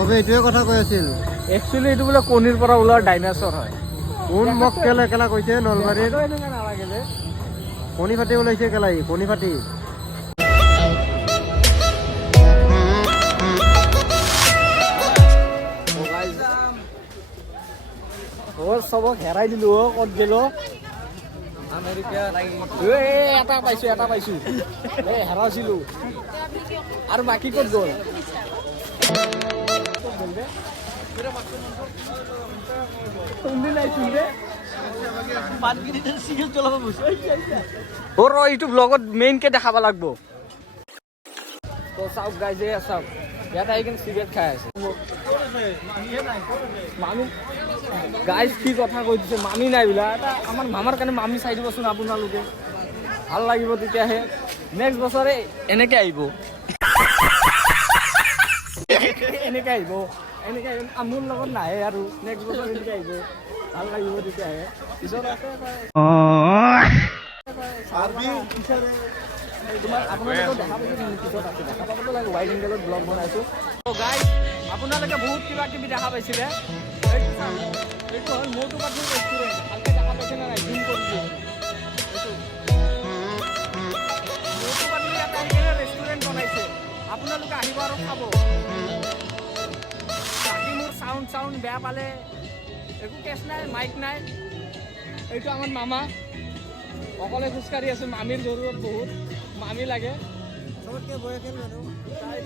চবে এইটোৱে কথা কৈ আছিল। একচুৱেলি এইটো বোলে কণীৰ পৰা ওলোৱা ডাইনাছৰ হয়। কোন মোক কেলা কৈছে নলবাৰীৰ এনেকুৱা নালাগে যে কণী ফাটি ওলাইছে কেলাই কণী ফাটি। চবক হেৰাই দিলো ক'ত গেল আমেৰিকা এটা পাইছো হেৰাইছিলো আৰু বাকী ক'ত গ'ল এইটো ব্লগত মেইনকে দেখাব লাগব। তো চাওক গাইজে চাওক ইয়াত আহি কিন্তু চিগাৰেট খাই আছে মানুহ গাইজ কি কথা কৈ দিছে মামী নাই বোলা এটা আমাৰ মামাৰ কাৰণে মামী চাই দিবচোন আপোনালোকে ভাল লাগিব তেতিয়াহে নেক্সট বছৰে এনেকে আহিব এনেকে আহিব মোৰ লগত নাহে আৰু নেক্সট বছৰ এনেকে আহিব ভাল লাগিব তেতিয়াহে পিছত আপোনালোকে দেখা পাইছে পিছত আছে দেখা পাব লাগে ৱাইড এংগেলত ব্লগ বনাইছোঁ। গাইজ আপোনালোকে বহুত কিবা কিবি দেখা পাইছিলে এইটো হ'ল মৌটো পাতি ৰেষ্টুৰেণ্ট ভালকৈ দেখা পাইছে নে নাই জুম কৰি দিয়ে মৌটো পাতি ইয়াত আহি কিনে ৰেষ্টুৰেণ্ট বনাইছে আপোনালোকে আহিব আৰু খাব। বাকী মোৰ চাউণ্ড বেয়া পালে একো কেছ নাই মাইক নাই। এইটো আমাৰ মামা অকলে খোজকাঢ়ি আছোঁ মামীৰ জৰুৰত বহুত মামী লাগে চবতকে বয়সীয়াল মানুহ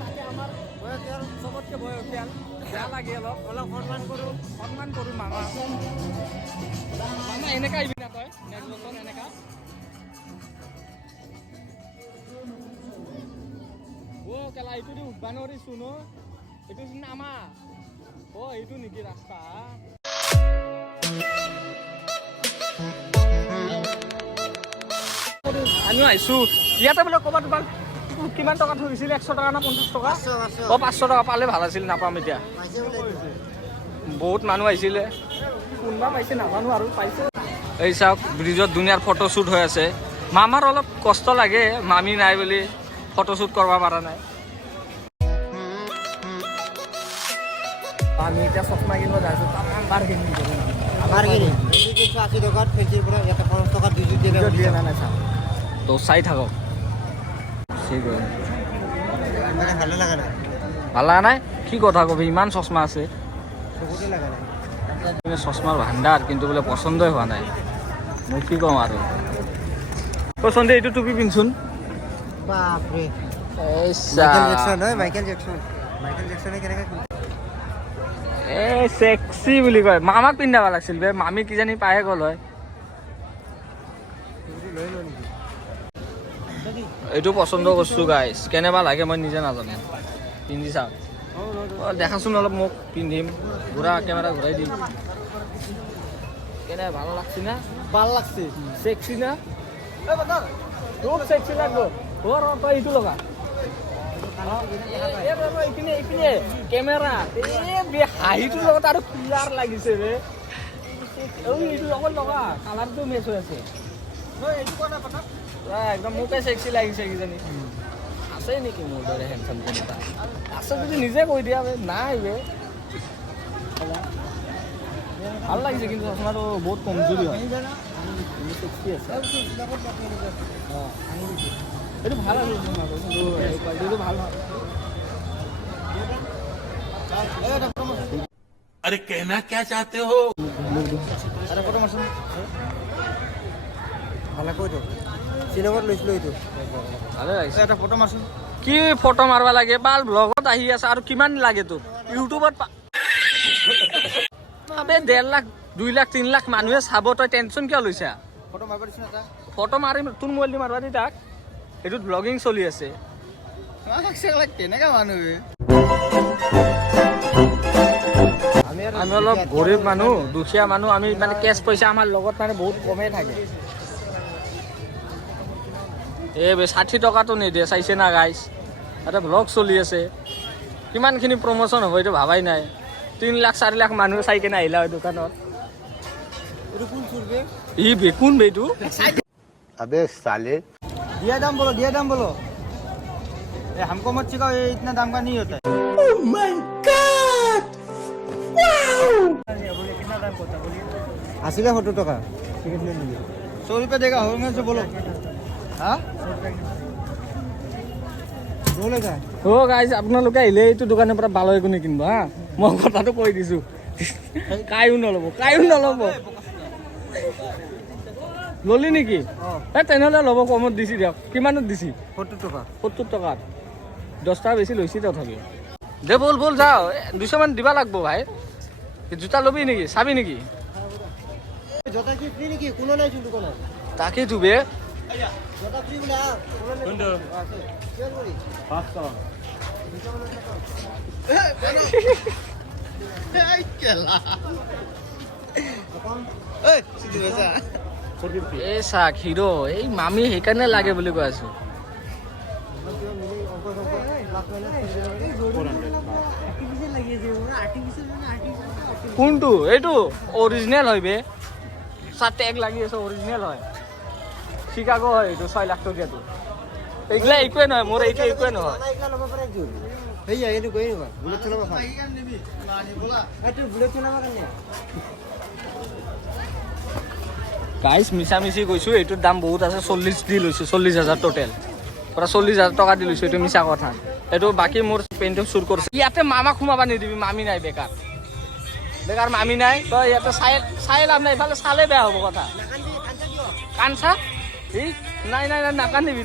তাকে আমাৰ বয়সীয়াল চবতকে বয়সীয়াল বেয়া লাগে অলপ সন্মান কৰোঁ মামা এনেকা আহিবি না তই নেক্সট বছৰ এনেকা কেলা এইটো দি উঠবা নোৱাৰিছোঁ ন এইটো নামা এইটো নেকি ৰাস্তা আমিও আহিছোঁ ইয়াতে বোলে ক'ৰবাত কিমান টকা ধৰিছিল 100 টকা না 50 টকা 500 টকা পালে ভাল আছিল নাপাম এতিয়া বহুত মানুহ আহিছিলে কোনোবা পাইছে নাজানো আৰু পাইছে। এই চাওক ব্ৰিজত ধুনীয়াৰ ফটোশ্বুট হৈ আছে মামাৰ অলপ কষ্ট লাগে মামী নাই বুলি ফটোশ্বুট কৰিব পৰা নাই। আমি এতিয়া চশমা কিনিব যাইছোঁ বাৰ্গেনিং কৰোঁ বাৰ্গেনিং 80 টকাত ফেঞ্চিৰ পৰা 50 টকাত দুযোৰ দিয়ে নাই চাওক তো চাই থাকক ভালে লগা নাই ভাল লগা নাই কি কথা কবি ইমান চশমা আছে চকুতে লগা নাই চশমাৰ ভাণ্ডাৰ কিন্তু বোলে পচন্দই হোৱা নাই মই কি কওঁ আৰু পচন্দ এইটো টুপি পিন্ধছোন বাপৰে মাইকেল জেকচনে কেনেকৈ চেক্সি বুলি কয় মামাক পিন্ধাব লাগিছিল বে মামী কিজানি পায়ে গ'ল হয়। এইটো পচন্দ কৰিছোঁ গাইজ কেনেবা লাগে মই নিজে নাজানো পিন্ধি চাওক দেখাচোন অলপ মোক পিন্ধিম ঘূৰা কেমেৰা ঘূৰাই দিম কেনে ভাল লাগছি না ভাল লাগছে চেক্সি না খুব চেক্সি লাগব তই এইটো লগা এইপিনে কেমেৰা হাঁহিটোৰ লগত আৰু ক্লিয়াৰ লাগিছে ৰে এইটো লগত লগা কালাৰটো মেচ হৈ আছে একদম মোকে চেক্সি লাগিছে কিজানি আছে নেকি মোৰ দৰে হেণ্ডচাম কোনোবা আছে যদি নিজে কৈ দিয়া নাই বে ভাল লাগিছে কিন্তু চশমাটো বহুত কমজোৰি হয় চেক্সি আছে এইটো ভাল আছে চশমাটো কিন্তু কোৱালিটিটো ভাল হয়। अरे कहना क्या चाहते हो আৰে ফটো মাৰচোন ভালে কৈতো শ্বিলঙত লৈছিলোঁ এইটো ভালে লাগিছে এটা ফটো মাৰচোন কি ফটো মাৰবা লাগে বাল ব্লগত আহি আছে আৰু কিমান লাগে তোক ইউটিউবত 1.5 লাখ 2 লাখ 3 লাখ মানুহে চাব তই টেনশ্যন কিয় লৈছা ফটো মাৰিব দিছোঁ এটা ফটো মাৰিম তোৰ মোবাইল দি মাৰবা দি তাক এইটোত ব্লগিং চলি আছে কেনেকা মানুহ আমি অলপ গৰীব মানুহ দুখীয়া মানুহ আমি মানে কেছ পইচা আমাৰ লগত মানে বহুত কমেই থাকে এই 60 টকাটো নিদিয়ে চাইছে না গাইজ এটা ব্লগ চলি আছে কিমানখিনি প্ৰমোশ্যন হ'ব এইটো ভাবাই নাই 3 লাখ 4 লাখ মানুহ চাই কেনে আহিলা হয় দোকানত ই বেকুন বেইটো अबे साले दिया दाम बोलो ये हमको मत सिखाओ ये इतना दाम का नहीं होता है। Oh my God! আছিলে 70 টকা। 100 रुपये देगा होंगे से बोलो। हाँ बोलेगा অ গাইজ আপোনালোকে আহিলে এইটো দোকানৰ পৰা বাল একো নিকিনিব হা মই কথাটো কৈ দিছোঁ কায়ো নল'ব ললি নেকি এই তেনেহ'লে ল'ব কমত দিছি দিয়ক কিমানত দিছি 70 টাকা 70 টকাত 10 টকা বেছি লৈছি তথাপি দে বল যাওঁ 200 মান দিবা লাগব ভাই জোতা ল'বি নেকি চাবি নেকি জোতা কি ফ্রি নাকি কোনো নাই কিন্তু কোনো তাকে তুবে জোতা ফ্রি বলে কোনটো আছে কি বলি 500 এই কেলা এই সিধু বেজা এই চাক হিৰো এই মামী সেইকাৰণে লাগে বুলি কৈ আছো কোনটো এইটো অৰিজিনেল হয় বে চাৰ টেগ লাগি আছে অৰিজিনেল হয় চিকাগো হয় এইটো 6 লাখ টকীয়াটো এইগিলা একোৱে নহয় মোৰ এইটো একোৱে নহয় भैया ये कोई नहीं बुलेट चलावा भाई तू बुलेट चलावा करने গাইছ মিছামিছি কৈছোঁ এইটোৰ দাম বহুত আছে 40 দি লৈছোঁ 40,000 টোটেল পৰা 40,000 টকা দি লৈছোঁ এইটো মিছা কথা এইটো বাকী মোৰ পেণ্টক চুৰ কৰিছে ইয়াতে মামাক সোমাবা নিদিবি মামী নাই বেকাৰ মামী নাই তই ইয়াতে চাই লাভ নাই ইফালে চালে বেয়া হ'ব কথা কাঞ্চা এই নাই নাকান্দিবি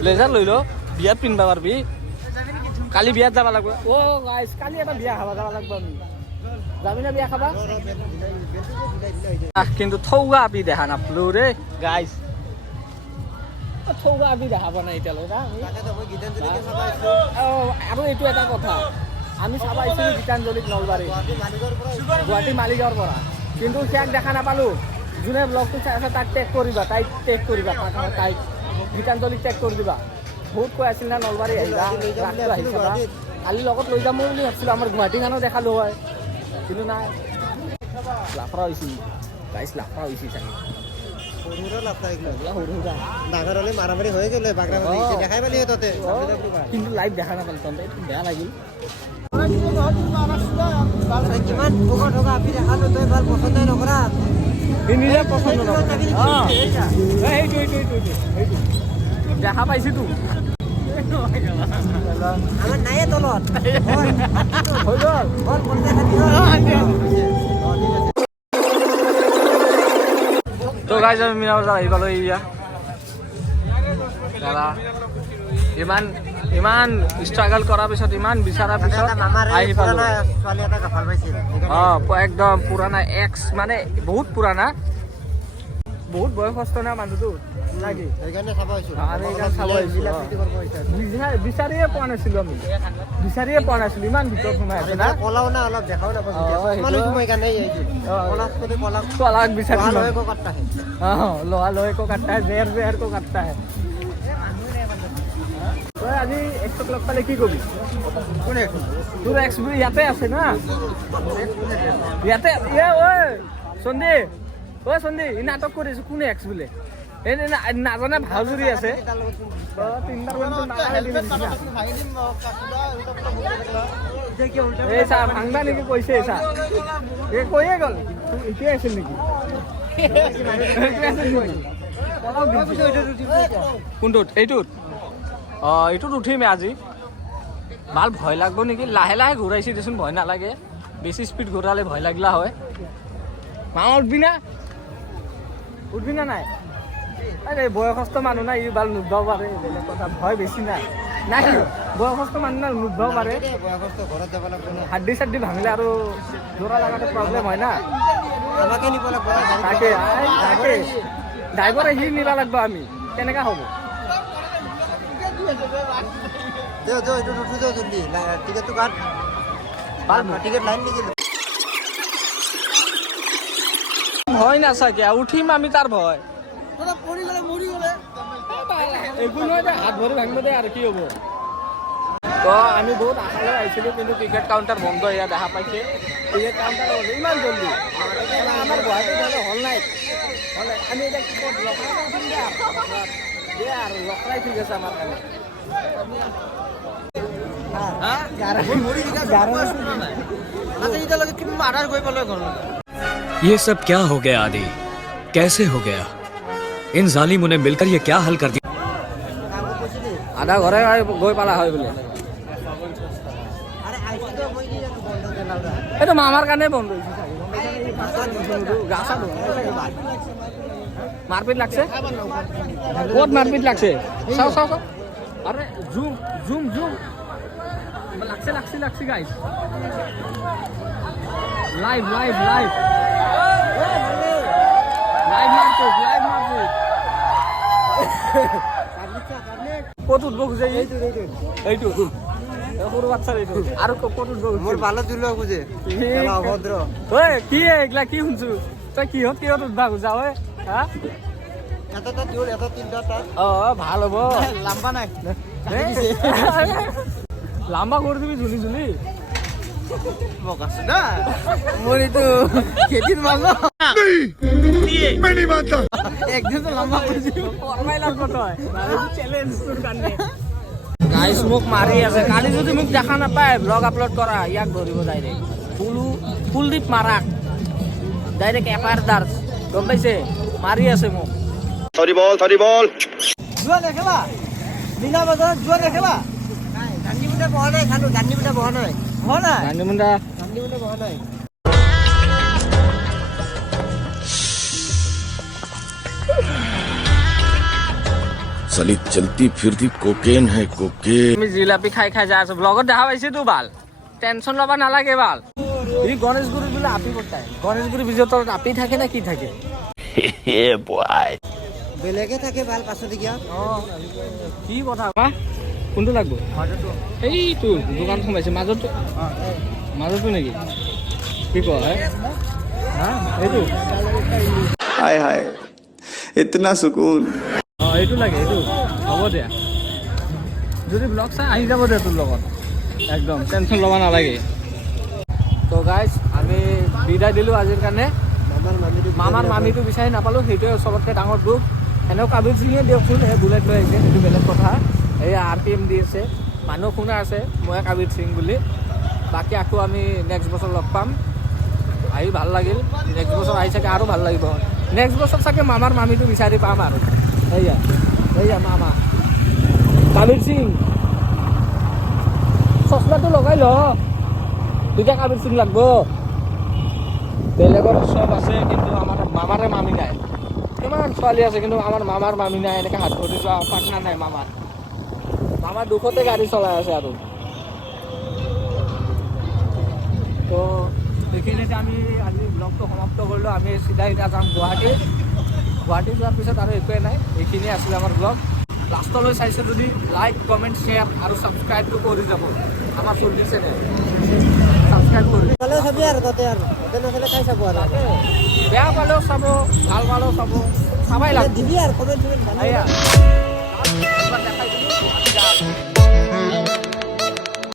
ব্লেজাৰ লৈ ল বিয়াত পিন্ধিবা পাৰবি কালি বিয়াত যাব লাগিব অ' গাইছ কালি এটা বিয়া খাব যাব লাগিব আমি যাবি না বিয়া খাবা কিন্তু থৌগা আপি দেখা নাপালো ৰে গাইছ থৌগা আপি দেখা পোৱা নাই এতিয়ালৈকে আৰু এইটো এটা কথা আমি চাব আহিছিলোঁ গীতাঞ্জলিত নলবাৰী গুৱাহাটী মালিগাঁৱৰ পৰা কিন্তু সিয়াক দেখা নাপালোঁ যোনে ব্লগটো চাই আছে তাক টেগ কৰিবা তাইক গীতাঞ্জলিক টেগ কৰি দিবা বহুত কৈ আছিল না নলবাৰী আহিবা ৰাসটো আহি চাবা কালি লগত লৈ যাম বুলি ভাবিছিলোঁ আমাৰ গুৱাহাটীখনো দেখালোঁ হয় কিন্তু নাই লাফৰা হৈছিল গাইছ লাফৰা হৈছিল চাগে ডাঙৰ হলে মাৰামাৰি হৈ গ'লে বাগৰা দেখাই পালি ততে কিন্তু লাইভ দেখা নাপালোঁ তহঁতে এইটো বেয়া লাগিল কিমান ভোগৰ ঠগা আপি দেখালো তই ভাল পচন্দই নকৰা নিজে পচন্দ দেখা পাইছোঁ আমাৰ নাইয়ে তলত হৈ গ'ল তো গাইজ আমি মিনা বজাৰ আহি পালোঁ এয়া দাদা ইমান ষ্ট্ৰাগল কৰাৰ পিছত ইমান বিচাৰাৰ পিছত আহি পালোঁ ছোৱালী এটা ভাল পাইছিল একদম পুৰাণা এক্স মানে বহুত পুৰাণা বহুত বয়সস্থ না মানুহটো লাগি সেইকাৰণে চাব আহিছোঁ বিচাৰিয়ে পোৱা নাছিলোঁ ইমান ভিতৰত সোমাই আছে না কলাও না অলপ দেখাও নাপাওঁ সোমাই কাৰণে কলাক বিচাৰিছিলোঁ को काटता है लोहे को काटता है जहर को काटता है তই আজি একটক লগ পালে কি কবি কোনে তোৰ এক্স বুলি ইয়াতে আছে না ইয়াতে ঐ সন্ধি ই নাটক কৰিছো কোনে এক্স বোলে এই নাজানে ভাওজুৰি আছে এই চা ভাংবা নেকি কৈছে চা এই কৈয়ে গ'ল এতিয়া আছিল নেকি কোনটোত এইটোত এইটোত উঠিমেই আজি ভাল ভয় লাগব নেকি লাহে ঘূৰাইছে দেচোন ভয় নালাগে বেছি স্পীড ঘূৰালে ভয় লাগিলা হয় মামা উঠবি না নাই আৰে বয়সস্থ মানুহ না ই ভাল নুঠবাও পাৰে বেলেগ কথা ভয় বেছি নাই বয়সস্থ মানুহ না নুঠবাও পাৰে হাড্ডি চাড্ডি ভাঙিলে আৰু জোৰা লগাটো প্ৰব্লেম হয় না তাকে ড্ৰাইভাৰে সি নিবা লাগব আমি কেনেকা হ'ব টিকেটটো কাট টিকেট লাইন নেকি ভয় নাচাকে উঠিম আমি তাৰ ভয় একো নহয় দে হাত ভৰি ভাঙিব দে আৰু কি হ'ব তো আমি বহুত আশা লৈ আহিছিলোঁ কিন্তু টিকেট কাউণ্টাৰ বন্ধ এয়া দেখা পাইছে টিকেট কাউণ্টাৰ ইমান জলদি আমাৰ গুৱাহাটীত হল নাই আমি এতিয়া ক'ত লখৰাই উঠিম দে আৰু লখৰাই ঠিক আছে আমাৰ কাৰণে ये सब क्या हो गया आदि कैसे हो गया इन जालिमों ने मिलकर ये क्या हल कर दिया আধা ঘৰে গৈ পালা হয় বোলে এইটো মামাৰ কাৰণে বন্ধ হৈছে গা চা মাৰপিট লাগছে ক'ত মাৰপিট লাগছে চাও চাও চাও আরে জুম জুম জুম লাগছে লাগছে লাগছে guys live live live live মারপিট লাইভ মারপিট ক'ত উঠব খুঁজে এইটো সৰু বাচ্চাৰ এইটো আৰু ক'ত উঠব মোর ভালো তুলো বুঝে অভদ্র ঐ কি এইগিলা কি শুনছো তই কিহত উঠবা খুজা ঐ হা এতটা জোর এত তিনটা তার ভাল হ'ব লম্বা নাই লাম্বা কৰি দিবি ঝুলি ঝুলি না মোৰ তো খেতিৰ মাল না একদিন তো লম্বা কৰি দিব ফৰমাই লাগব তই চ্যালেঞ্জ তোৰ কাৰণে গাইস মোক মাৰি আছে কালি যদি মোক দেখা নাপায় ব্লগ আপলোড কৰা ইয়াক ধৰিব ডাইৰেক্ট কুলদীপ মাৰাক ডাইৰেক্ট এফআইআৰ দাৰ্জ গম পাইছে মাৰি আছে মোক সরি বল জুয়া নেখেলা মিনা বাজার জুয়া নেখেলা গান্ধী মুন্ডা বহা নাই খালো গান্ধী মুন্ডা বহা নাই গান্ধীমুণ্ডা গান্ধী মুন্ডা বহা নাই साली चलती फिरती कोकेन है कोकेन আমি জিলাপি খাই খাই যাই আছো ব্লগত দেখা পাইছি তো ভাল টেনশন ল'ব নালাগে ভাল এই গণেশগুৰি বোলে আপি পতাই গণেশগুৰি ভিতৰত আপি থাকে না কি থাকে বেলেগে থাকে ভাল পাছত গিয়া কি কথা কোনটো লাগব এইটো দোকান সোমাইছে মাজতো নেকি কি কয় হা এইটো हाय हाय इतना सुकून এইটো লাগে এইটো হ'ব দিয়া যদি ব্লগ চাই আহি যাব দে তোৰ লগত একদম টেনশ্যন ল'ব নালাগে তো গাইজ আমি বিদায় দিলোঁ আজিৰ কাৰণে মামাৰ মামীটো বিচাৰি নাপালোঁ সেইটোৱে চবতকৈ ডাঙৰ দুখ এনেও কাবিৰ সিঙে দিয়কচোন সেই বুলেট লৈ আহিছে সেইটো বেলেগ কথা এই RPM দি আছে মানুহ শুনা আছে মই কাবিৰ সিং বুলি বাকী আকৌ আমি নেক্সট বছৰ লগ পাম আহি ভাল লাগিল নেক্সট বছৰ আহি চাগে আৰু ভাল লাগিব নেক্সট বছৰ চাগে মামাৰ মামীটো বিচাৰি পাম আৰু এইয়া মামা কাবিৰ সিং চশমাটো লগাই ল দুটা কাবিৰ সিং লাগব বেলেগৰ চব আছে কিন্তু আমাৰ মামাৰে মামী নাই কিমান ছোৱালী আছে কিন্তু আমাৰ মামাৰ মামী নাই এনেকৈ হাত ভৰি যোৱা পাৰ্টনাৰ নাই মামাৰ দুখতে গাড়ী চলাই আছে আৰু তো এইখিনিতে আমি আজি ব্লগটো সমাপ্ত কৰিলোঁ আমি চিধা এতিয়া যাম গুৱাহাটী যোৱাৰ পিছত আৰু একোৱে নাই এইখিনিয়ে আছিলে আমাৰ ব্লগ লাষ্টলৈ চাইছে যদি লাইক কমেণ্ট শ্বেয়াৰ আৰু ছাবস্ক্ৰাইবটো কৰি যাব আমাৰ চলি চেনেল ছাবস্ক্ৰাইব কৰি তাহলে সবই আর তাতে আর তাতে না খাই চাবো আর বেয়া পালেও চাব ভাল পালেও চাব চাবাই লাগবে দিবি আর কমেন্ট এয়া দেখাই দিলোঁ